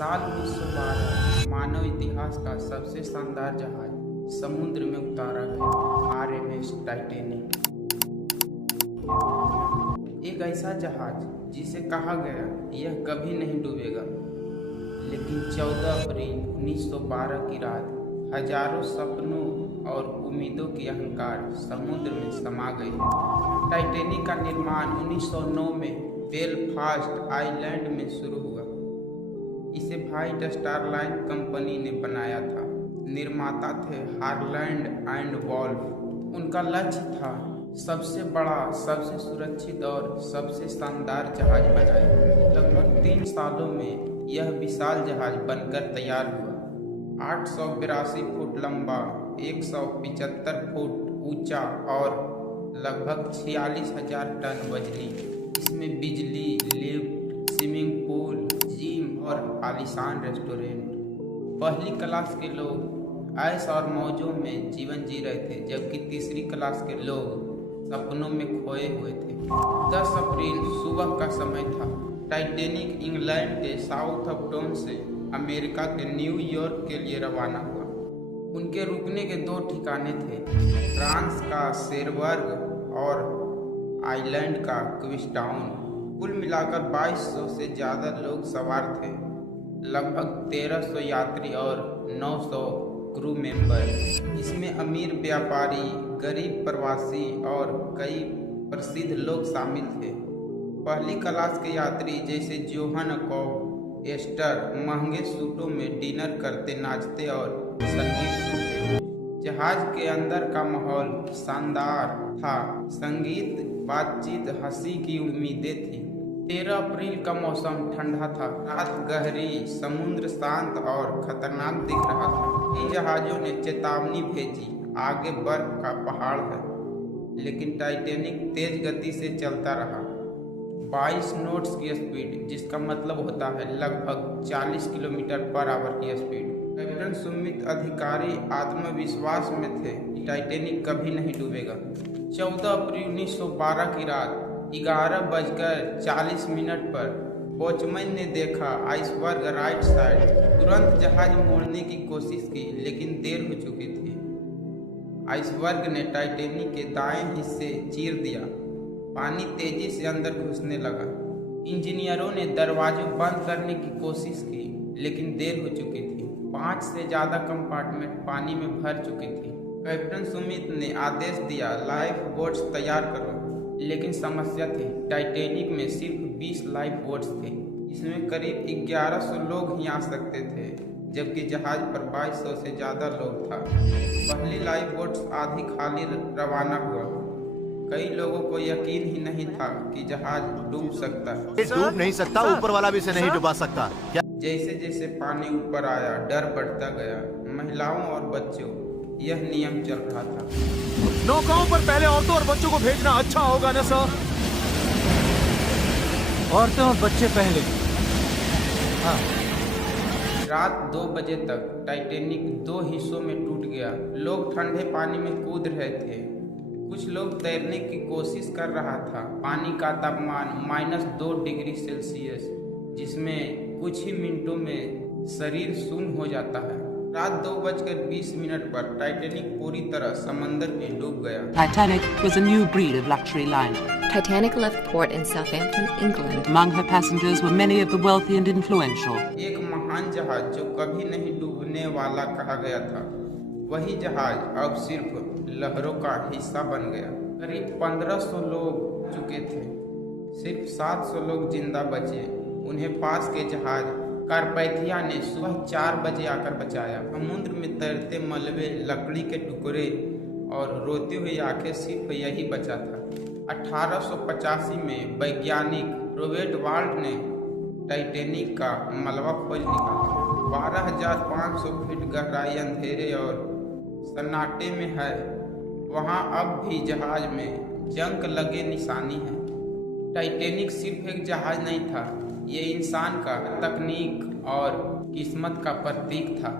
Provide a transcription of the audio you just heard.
साल 1912 मानव इतिहास का सबसे शानदार जहाज समुद्र में उतारा गया आरएमएस टाइटैनिक। एक ऐसा जहाज जिसे कहा गया यह कभी नहीं डूबेगा, लेकिन 14 अप्रैल 1912 की रात हजारों सपनों और उम्मीदों की अहंकार समुद्र में समा गई। टाइटैनिक का निर्माण 1909 में बेलफास्ट आइलैंड में शुरू हुआ। इसे व्हाइट स्टार लाइन कंपनी ने बनाया था। निर्माता थे हार्लैंड एंड वॉल्फ। उनका लक्ष्य था सबसे बड़ा, सबसे सुरक्षित और सबसे शानदार जहाज बनाए। लगभग 3 सालों में यह विशाल जहाज बनकर तैयार हुआ। 882 फुट लंबा, 175 फुट ऊंचा और लगभग 46,000 टन वजनी। इसमें बिजली, लिफ्ट, स्विमिंग पूल, जिम और आलीशान रेस्टोरेंट। पहली क्लास के लोग ऐश और मौजों में जीवन जी रहे थे, जबकि तीसरी क्लास के लोग सपनों में खोए हुए थे। 10 अप्रैल सुबह का समय था। टाइटैनिक इंग्लैंड के साउथहम्पटन से अमेरिका के न्यूयॉर्क के लिए रवाना हुआ। उनके रुकने के 2 ठिकाने थे, फ्रांस का शेरबर्ग और आइलैंड का क्विंसटाउन। कुल मिलाकर 2200 से ज़्यादा लोग सवार थे, लगभग 1300 यात्री और 900 क्रू मेंबर। इसमें अमीर व्यापारी, गरीब प्रवासी और कई प्रसिद्ध लोग शामिल थे। पहली क्लास के यात्री जैसे जोहान कॉब एस्टर महंगे सूटों में डिनर करते, नाचते और संगीत सुनते। जहाज के अंदर का माहौल शानदार था। संगीत, बातचीत, हंसी की उम्मीदें थी। 13 अप्रैल का मौसम ठंडा था। रात गहरी, समुद्र शांत और खतरनाक दिख रहा था। इन जहाजों ने चेतावनी भेजी, आगे बर्फ का पहाड़ है। लेकिन टाइटैनिक तेज गति से चलता रहा। 22 नॉट्स की स्पीड, जिसका मतलब होता है लगभग 40 किलोमीटर पर आवर की स्पीड। कैप्टन सुमित अधिकारी आत्मविश्वास में थे कि टाइटैनिक कभी नहीं डूबेगा। 14 अप्रैल 1912 की रात 11:40 पर वॉचमैन ने देखा आइसबर्ग राइट साइड। तुरंत जहाज मोड़ने की कोशिश की, लेकिन देर हो चुकी थी। आइसबर्ग ने टाइटैनिक के दाएं हिस्से चीर दिया। पानी तेजी से अंदर घुसने लगा। इंजीनियरों ने दरवाजे बंद करने की कोशिश की, लेकिन देर हो चुकी थी। 5 से ज़्यादा कंपार्टमेंट पानी में भर चुकी थी। कैप्टन सुमित ने आदेश दिया, लाइफ बोट्स तैयार करो। लेकिन समस्या थी, टाइटैनिक में सिर्फ 20 लाइफ बोट्स थे। इसमें करीब 1100 लोग ही आ सकते थे, जबकि जहाज पर 2200 से ज़्यादा लोग था। पहली लाइफ बोट्स आधी खाली रवाना हुआ। कई लोगों को यकीन ही नहीं था कि जहाज डूब सकता है। डूब नहीं सकता, ऊपर वाला भी इसे नहीं डुबा सकता। क्या? जैसे जैसे पानी ऊपर आया, डर बढ़ता गया। महिलाओं और बच्चों, यह नियम चल रहा था। नौकाओं पर पहले औरतों और बच्चों को भेजना अच्छा होगा न सर? औरतें और बच्चे पहले। हाँ। रात 2 बजे तक टाइटैनिक 2 हिस्सों में टूट गया। लोग ठंडे पानी में कूद रहे थे। कुछ लोग तैरने की कोशिश कर रहा था। पानी का तापमान -2 डिग्री सेल्सियस, जिसमें कुछ ही मिनटों में शरीर शून्य हो जाता है। रात 2:20 पर टाइटैनिक पूरी तरह समंदर में डूब गया। Titanic was a new breed of luxury liner. Titanic left port in Southampton, England. Among her passengers were many of the wealthy and influential. एक महान जहाज जो कभी नहीं डूबने वाला कहा गया था, वही जहाज अब सिर्फ लहरों का हिस्सा बन गया। करीब 1500 लोग चुके थे, सिर्फ 700 लोग जिंदा बचे। उन्हें पास के जहाज कारपैथिया ने सुबह 4 बजे आकर बचाया। समुद्र में तैरते मलबे, लकड़ी के टुकड़े और रोती हुई आंखें, सिर्फ यही बचा था। 1885 में वैज्ञानिक रॉबर्ट वाल्ट ने टाइटैनिक का मलबा खोज निकाला। 12,500 फीट गहराई, अंधेरे और सन्नाटे में है। वहाँ अब भी जहाज में जंग लगे निशानी है। टाइटैनिक सिर्फ एक जहाज नहीं था, ये इंसान का तकनीक और किस्मत का प्रतीक था।